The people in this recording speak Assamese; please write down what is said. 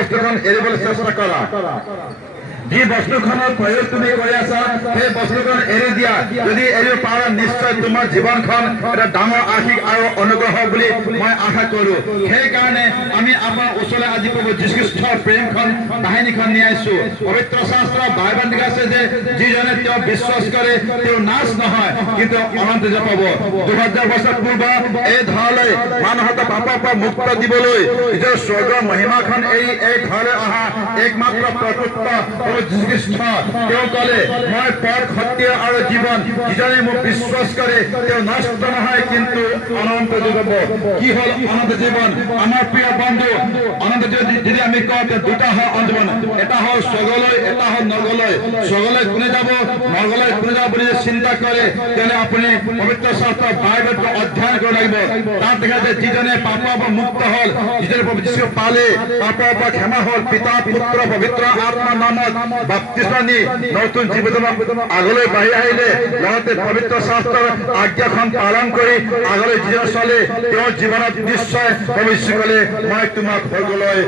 বস্তুখন এৰিবলৈ চেষ্টা কৰা যি বস্তুখনৰ প্ৰয়োগ তুমি কৰি আছা সেই বস্তুখন এৰি দিয়া যদি এৰিব পাৰা নিশ্চয় তোমাৰ জীৱনখন এটা ডাঙৰ আশীষ আৰু অনুগ্ৰহ বুলি মই আশা কৰোঁ সেইকাৰণে আমি আমাৰ ওচৰলৈ আজি প্ৰভু যীশুখ্ৰীষ্টৰ প্ৰেমখন কাহিনীখন নিয়াইছো পবিত্ৰ শাস্ত্ৰ বাইবেল লিখা আছে যে যিজনে তেওঁ বিশ্বাস কৰে তেওঁ নাশ নহয় কিন্তু অনন্ত জীৱ পাব 2000 বছৰ পূৰ্বে এই ধৰালৈ মানুহক পাপৰ পৰা মুক্ত দিবলৈ নিজৰ স্বৰ্গৰ মহিমাখন এৰি এই ধৰালৈ অহা একমাত্ৰ প্ৰকৃত যীশুখ্ৰীষ্ট তেওঁ ক'লে মই পথ সত্য আৰু জীৱন যিজনে মোক বিশ্বাস কৰে তেওঁ নষ্ট নহয় কিন্তু অনন্ত জীৱ পাব কি হ'ল অনন্ত জীৱন আমাৰ প্ৰিয় বন্ধু অনন্ত যদি আমি কওঁ দুটা হয় জীৱন এটা হ'ল স্বৰ্গলৈ এটা হ'ল নৰকলৈ স্বৰ্গলৈ কোনে যাব নৰকলৈ কোনে যাব বুলি চিন্তা কৰে তেনে আপুনি পবিত্ৰ শাস্ত্ৰ বাইবেলটো অধ্যয়ন কৰিব লাগিব তাত দেখা যায় যিজনে পাপৰ পৰা মুক্ত হ'ল যিজনে প্ৰভু যীশু পালে পাপৰ পৰা ক্ষমা হ'ল পিতা পুত্ৰ পবিত্ৰ আত্মাৰ নামত বাপ্তিস্ম নি নতুন জীৱন আগলৈ বাঢ়ি আহিলে লগতে পবিত্ৰ শাস্ত্ৰৰ আজ্ঞাখন পালন কৰি আগলৈ যিজন চলে তেওঁৰ জীৱনত নিশ্চয় প্ৰভু যীশু ক'লে মই তোমাক স্বৰ্গলৈ